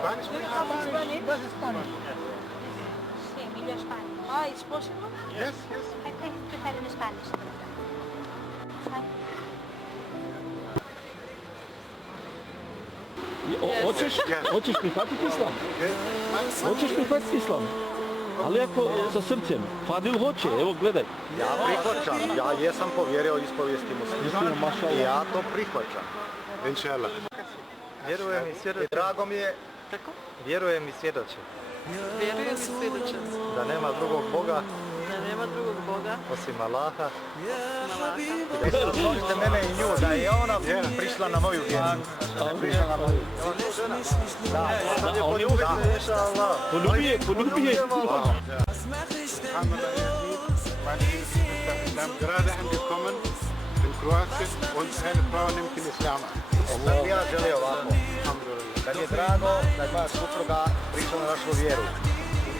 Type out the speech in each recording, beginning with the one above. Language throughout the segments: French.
Spanish? Spanish? Was Spanish? Sí, Emilio Spanish. Ah, it's possible? Yes, yes. I prefer in Spanish. Hoćeš prihvatiti islam? Hoćeš prihvatiti islam? Ali ako sa srcem, Fadil hoće, evo gledaj. Ja prihvaćam, ja jesam povjerio ispovijesti muslima i ja to prihvaćam. Inshallah. Vjerujem i svjedočim. Drago mi je, vjerujem i svjedočim. Vjerujem i svjedočim Da nema drugog Boga da nema drugog Boga osim Allaha. osim Allaha. Složite mene i nju, da je ona prišla na moju vjeru. Prišla na moju. Da, sad je poljubiti, inša Allah. Poljubi je. Meine Islam gerade angekommen in Kroatien und eine Frau nimmt den Islam an. Sad bi ja želio ovako. Da mi je drago da je moja supruga prišla na našu vjeru.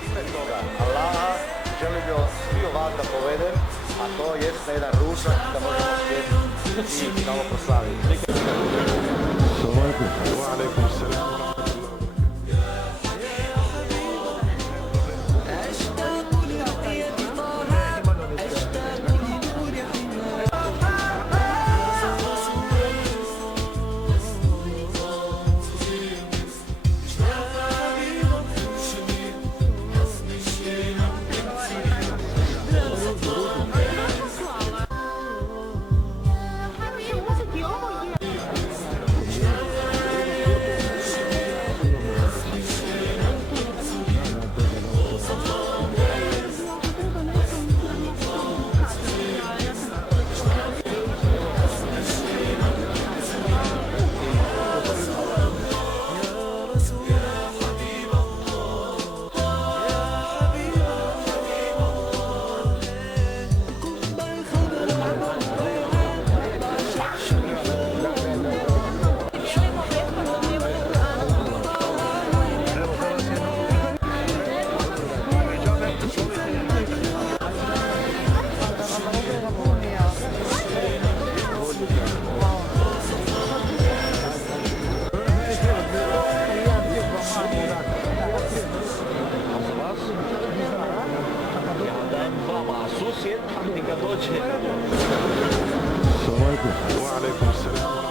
Ime toga Allaha želio svi vas da povedem, a to jest na jedan ručak da možemo sjeti i malo proslaviti. Wa alaikum salam. Susjed, neka dođe. Wa alaikum salam.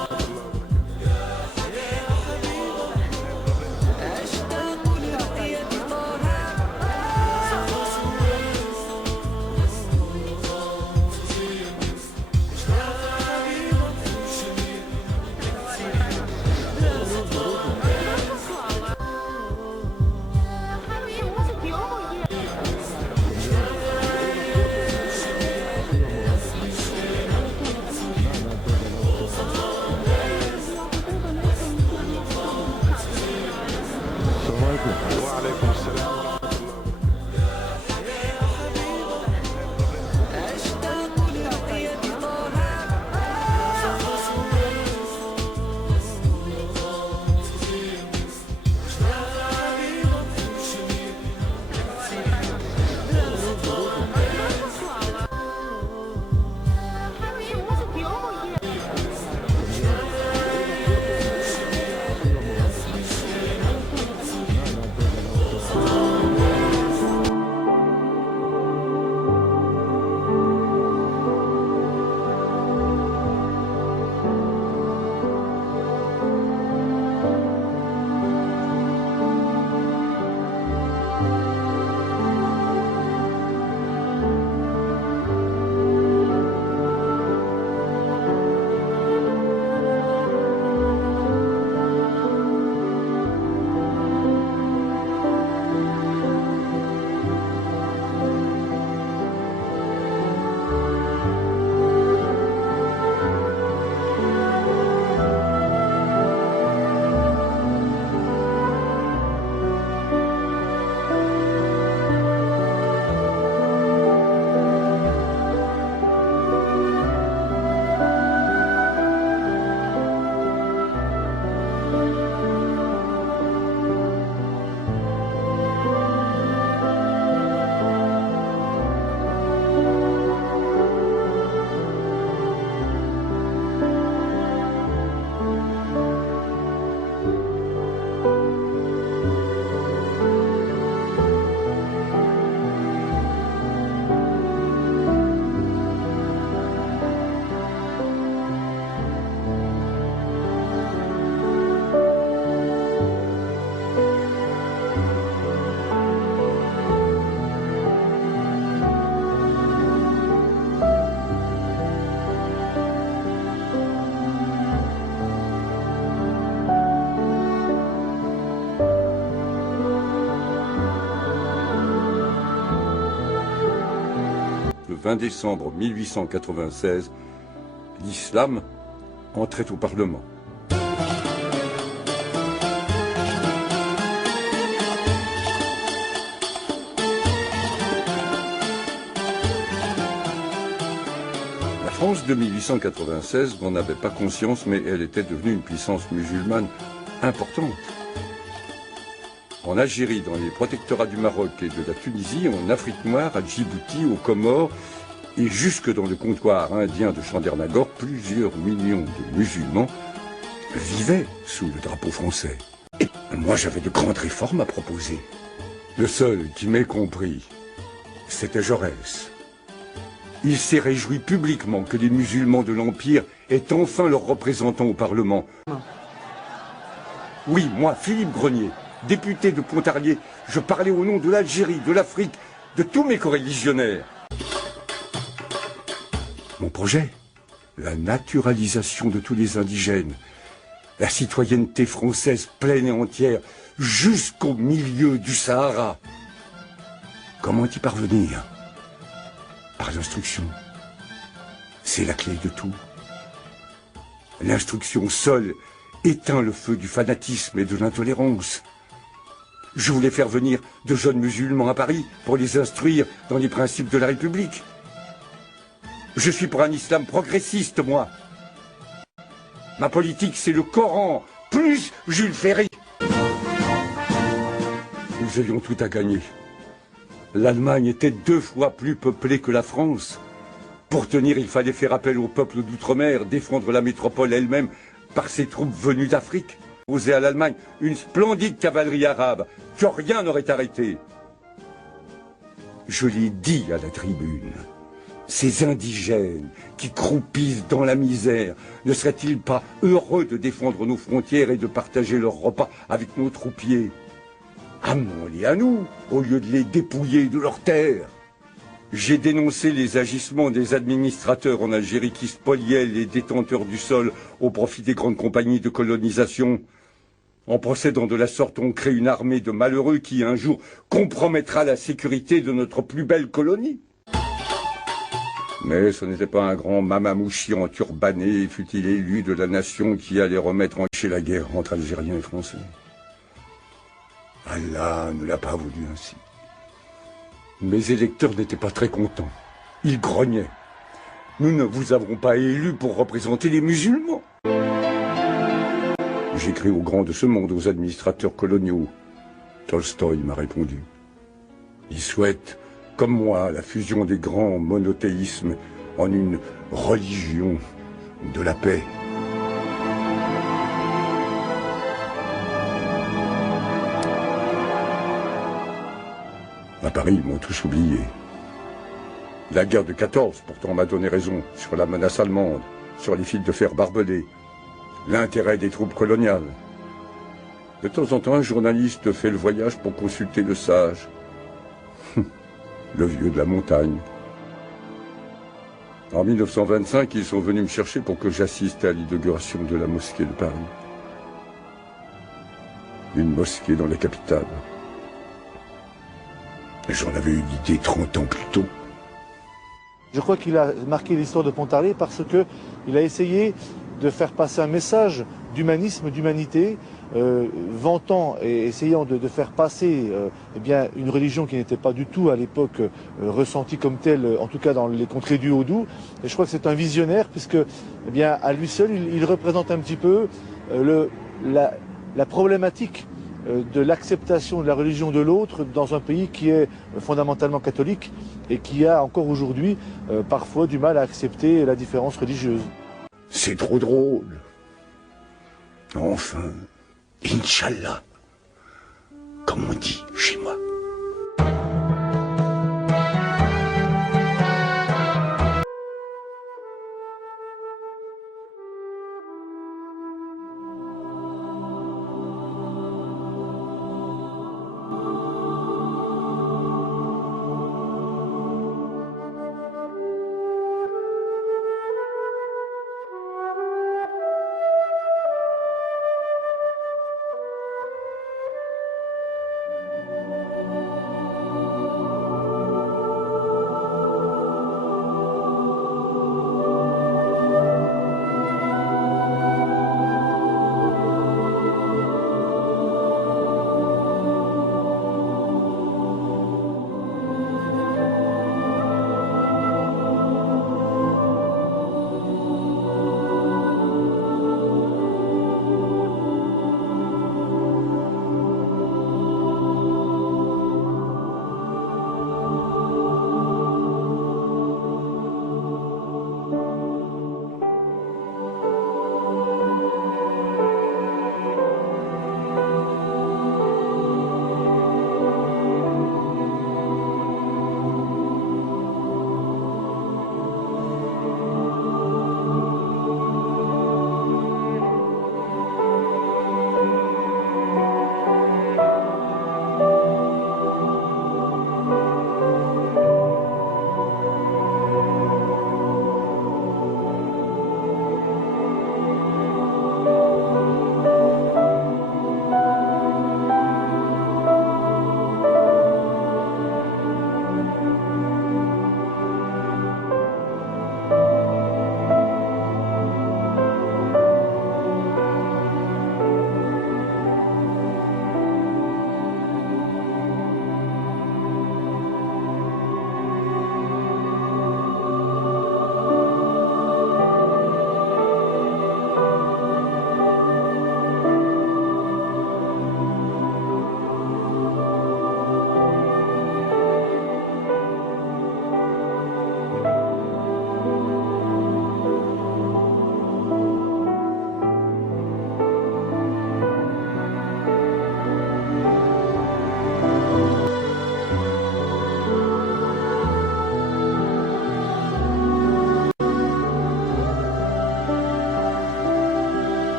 20 décembre 1896, l'islam entrait au Parlement. La France de 1896 n'en avait pas conscience, mais elle était devenue une puissance musulmane importante. En Algérie, dans les protectorats du Maroc et de la Tunisie, en Afrique noire, à Djibouti, aux Comores, et jusque dans le comptoir indien de Chandernagor, plusieurs millions de musulmans vivaient sous le drapeau français. Et moi, j'avais de grandes réformes à proposer. Le seul qui m'ait compris, c'était Jaurès. Il s'est réjoui publiquement que les musulmans de l'Empire aient enfin leurs représentants au Parlement. Oui, moi, Philippe Grenier, député de Pontarlier, je parlais au nom de l'Algérie, de l'Afrique, de tous mes coreligionnaires. Mon projet, la naturalisation de tous les indigènes, la citoyenneté française pleine et entière jusqu'au milieu du Sahara. Comment y parvenir? Par l'instruction. C'est la clé de tout. L'instruction seule éteint le feu du fanatisme et de l'intolérance. Je voulais faire venir de jeunes musulmans à Paris pour les instruire dans les principes de la République. Je suis pour un islam progressiste, moi. Ma politique, c'est le Coran, plus Jules Ferry. Nous avions tout à gagner. L'Allemagne était 2 fois plus peuplée que la France. Pour tenir, il fallait faire appel au peuple d'outre-mer, défendre la métropole elle-même par ses troupes venues d'Afrique. Opposer à l'Allemagne une splendide cavalerie arabe que rien n'aurait arrêté. Je l'ai dit à la tribune. Ces indigènes qui croupissent dans la misère, ne seraient-ils pas heureux de défendre nos frontières et de partager leurs repas avec nos troupiers? Amenons-les à nous, au lieu de les dépouiller de leurs terres. J'ai dénoncé les agissements des administrateurs en Algérie qui spoliaient les détenteurs du sol au profit des grandes compagnies de colonisation. En procédant de la sorte, on crée une armée de malheureux qui, un jour, compromettra la sécurité de notre plus belle colonie. Mais ce n'était pas un grand mamamouchi enturbané, fut-il élu de la nation, qui allait remettre en chez la guerre entre Algériens et Français. Allah ne l'a pas voulu ainsi. Mes électeurs n'étaient pas très contents. Ils grognaient. Nous ne vous avons pas élus pour représenter les musulmans. J'écris aux grands de ce monde, aux administrateurs coloniaux. Tolstoï m'a répondu. Ils souhaitent, comme moi, la fusion des grands monothéismes en une religion de la paix. À Paris, ils m'ont tous oublié. La guerre de 14, pourtant, m'a donné raison sur la menace allemande, sur les fils de fer barbelés, l'intérêt des troupes coloniales. De temps en temps, un journaliste fait le voyage pour consulter le sage, le vieux de la montagne. En 1925, ils sont venus me chercher pour que j'assiste à l'inauguration de la mosquée de Paris. Une mosquée dans la capitale. J'en avais eu l'idée 30 ans plus tôt. Je crois qu'il a marqué l'histoire de Pontarlier parce qu'il a essayé de faire passer un message d'humanisme, d'humanité, vantant et essayant de faire passer eh bien, une religion qui n'était pas du tout à l'époque ressentie comme telle, en tout cas dans les contrées du Haut-Doubs. Et je crois que c'est un visionnaire puisque eh bien, à lui seul, il représente un petit peu la problématique de l'acceptation de la religion de l'autre dans un pays qui est fondamentalement catholique et qui a encore aujourd'hui parfois du mal à accepter la différence religieuse. C'est trop drôle. Enfin, Inch'Allah, comme on dit chez moi.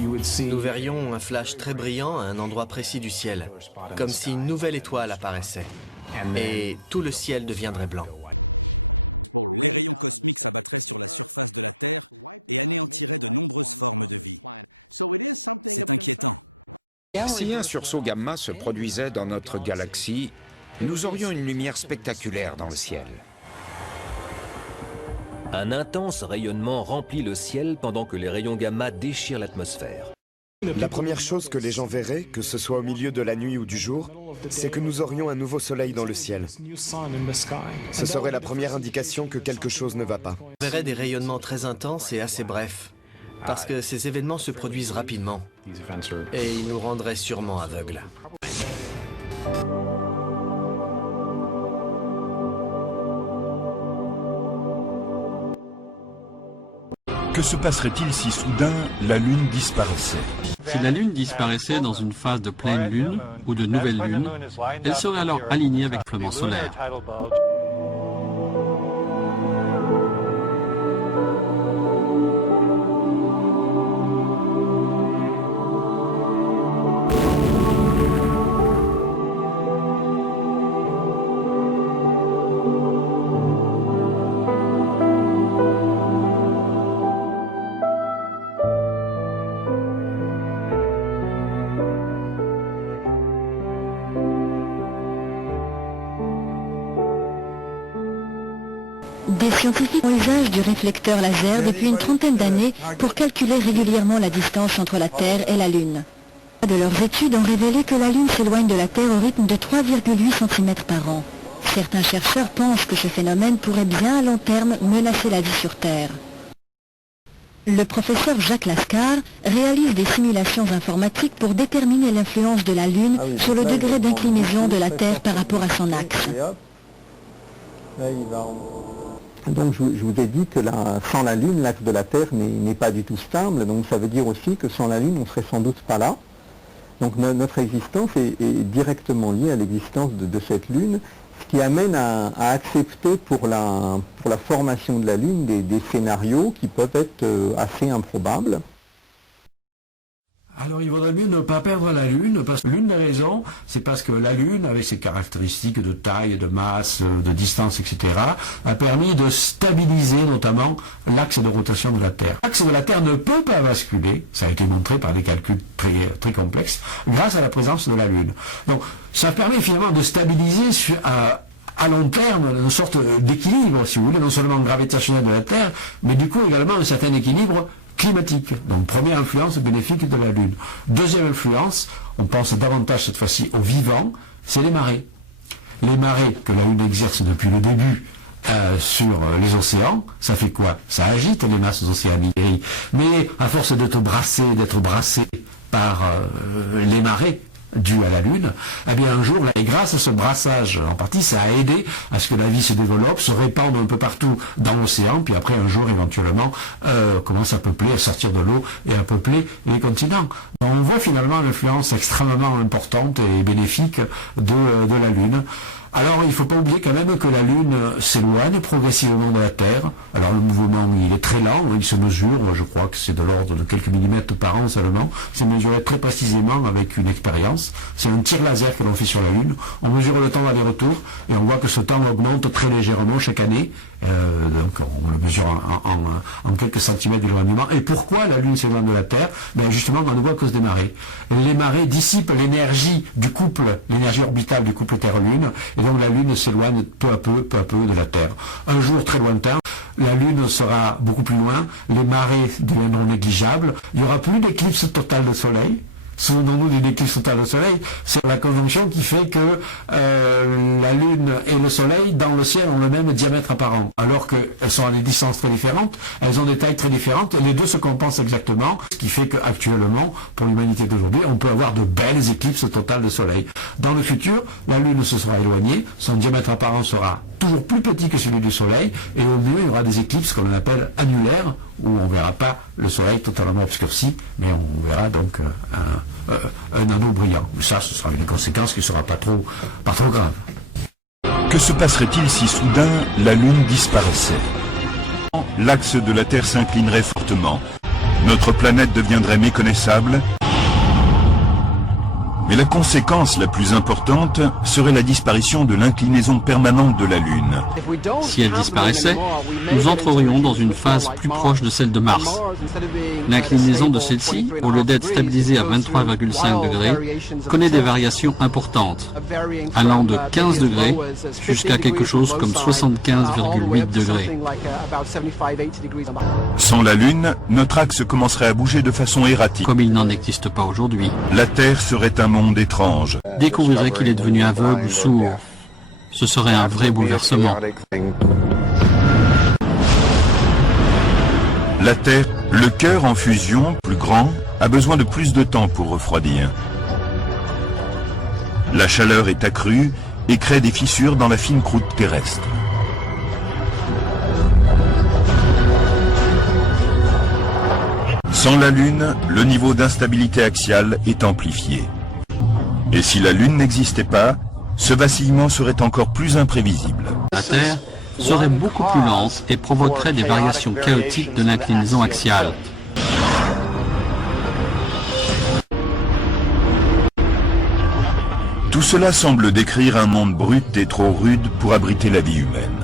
Nous verrions un flash très brillant à un endroit précis du ciel, comme si une nouvelle étoile apparaissait, et tout le ciel deviendrait blanc. Si un sursaut gamma se produisait dans notre galaxie, nous aurions une lumière spectaculaire dans le ciel. Un intense rayonnement remplit le ciel pendant que les rayons gamma déchirent l'atmosphère. La première chose que les gens verraient, que ce soit au milieu de la nuit ou du jour, c'est que nous aurions un nouveau soleil dans le ciel. Ce serait la première indication que quelque chose ne va pas. On verrait des rayonnements très intenses et assez brefs, parce que ces événements se produisent rapidement, et ils nous rendraient sûrement aveugles. Que se passerait-il si soudain la Lune disparaissait? Si la Lune disparaissait dans une phase de pleine Lune ou de nouvelle Lune, elle serait alors alignée avec le flamand solaire. Des scientifiques font usage du réflecteur laser depuis une trentaine d'années pour calculer régulièrement la distance entre la Terre et la Lune. De leurs études ont révélé que la Lune s'éloigne de la Terre au rythme de 3,8 cm par an. Certains chercheurs pensent que ce phénomène pourrait bien à long terme menacer la vie sur Terre. Le professeur Jacques Lascar réalise des simulations informatiques pour déterminer l'influence de la Lune sur le degré d'inclinaison de la Terre par rapport à son axe. Donc je vous ai dit que sans la Lune, l'axe de la Terre n'est pas du tout stable, donc ça veut dire aussi que sans la Lune, on ne serait sans doute pas là. Donc notre existence est directement liée à l'existence de cette Lune, ce qui amène à accepter pour la formation de la Lune des scénarios qui peuvent être assez improbables. Alors il vaudrait mieux ne pas perdre la Lune, parce que l'une des raisons, c'est parce que la Lune, avec ses caractéristiques de taille, de masse, de distance, etc., a permis de stabiliser notamment l'axe de rotation de la Terre. L'axe de la Terre ne peut pas basculer, ça a été montré par des calculs très complexes, grâce à la présence de la Lune. Donc ça permet finalement de stabiliser à long terme une sorte d'équilibre, si vous voulez, non seulement gravitationnel de la Terre, mais du coup également un certain équilibre climatique. Donc première influence bénéfique de la Lune. Deuxième influence, on pense davantage cette fois-ci aux vivants, c'est les marées. Les marées que la Lune exerce depuis le début sur les océans, ça fait quoi? Ça agite les masses océaniques. Mais à force d'être brassé par les marées dû à la Lune, eh bien un jour, et grâce à ce brassage en partie, ça a aidé à ce que la vie se développe, se répande un peu partout dans l'océan, puis après un jour éventuellement commence à peupler, à sortir de l'eau et à peupler les continents. Donc, on voit finalement l'influence extrêmement importante et bénéfique de la Lune. Alors il ne faut pas oublier quand même que la Lune s'éloigne progressivement de la Terre. Alors le mouvement il est très lent, il se mesure, je crois que c'est de l'ordre de quelques millimètres par an seulement. C'est mesuré très précisément avec une expérience. C'est un tir laser que l'on fait sur la Lune. On mesure le temps d'aller-retour et on voit que ce temps augmente très légèrement chaque année. Donc on le mesure en quelques centimètres d'éloignement. Et pourquoi la Lune s'éloigne de la Terre? Ben justement on le voit à cause des marées. Les marées dissipent l'énergie du couple, l'énergie orbitale du couple Terre-Lune. Et donc la Lune s'éloigne peu à peu de la Terre. Un jour très lointain, la Lune sera beaucoup plus loin, les marées deviendront négligeables, il n'y aura plus d'éclipse totale de Soleil. Souvenons-nous d'une éclipse totale de Soleil, c'est la conjonction qui fait que la Lune et le Soleil dans le ciel ont le même diamètre apparent, alors qu'elles sont à des distances très différentes, elles ont des tailles très différentes, et les deux se compensent exactement, ce qui fait qu'actuellement, pour l'humanité d'aujourd'hui, on peut avoir de belles éclipses totales de Soleil. Dans le futur, la Lune se sera éloignée, son diamètre apparent sera toujours plus petit que celui du Soleil, et au mieux, il y aura des éclipses qu'on appelle annulaires, où on ne verra pas le Soleil totalement obscurci, mais on verra donc un anneau brillant. Mais ça, ce sera une conséquence qui ne sera pas trop grave. Que se passerait-il si soudain la Lune disparaissait? L'axe de la Terre s'inclinerait fortement notre planète deviendrait méconnaissable. Mais la conséquence la plus importante serait la disparition de l'inclinaison permanente de la Lune. Si elle disparaissait, nous entrerions dans une phase plus proche de celle de Mars. L'inclinaison de celle-ci, au lieu d'être stabilisée à 23,5 degrés, connaît des variations importantes, allant de 15 degrés jusqu'à quelque chose comme 75,8 degrés. Sans la Lune, notre axe commencerait à bouger de façon erratique. Comme il n'en existe pas aujourd'hui. La Terre serait un monde étrange. Découvrirait qu'il est devenu aveugle ou sourd. Ce serait un vrai bouleversement. La Terre, le cœur en fusion, plus grand, a besoin de plus de temps pour refroidir. La chaleur est accrue et crée des fissures dans la fine croûte terrestre. Sans la Lune, le niveau d'instabilité axiale est amplifié. Et si la Lune n'existait pas, ce vacillement serait encore plus imprévisible. La Terre serait beaucoup plus lente et provoquerait des variations chaotiques de l'inclinaison axiale. Tout cela semble décrire un monde brut et trop rude pour abriter la vie humaine.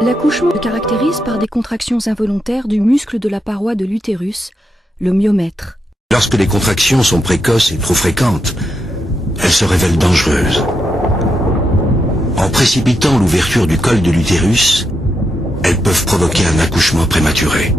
L'accouchement se caractérise par des contractions involontaires du muscle de la paroi de l'utérus, le myomètre. Lorsque les contractions sont précoces et trop fréquentes, elles se révèlent dangereuses. En précipitant l'ouverture du col de l'utérus, elles peuvent provoquer un accouchement prématuré.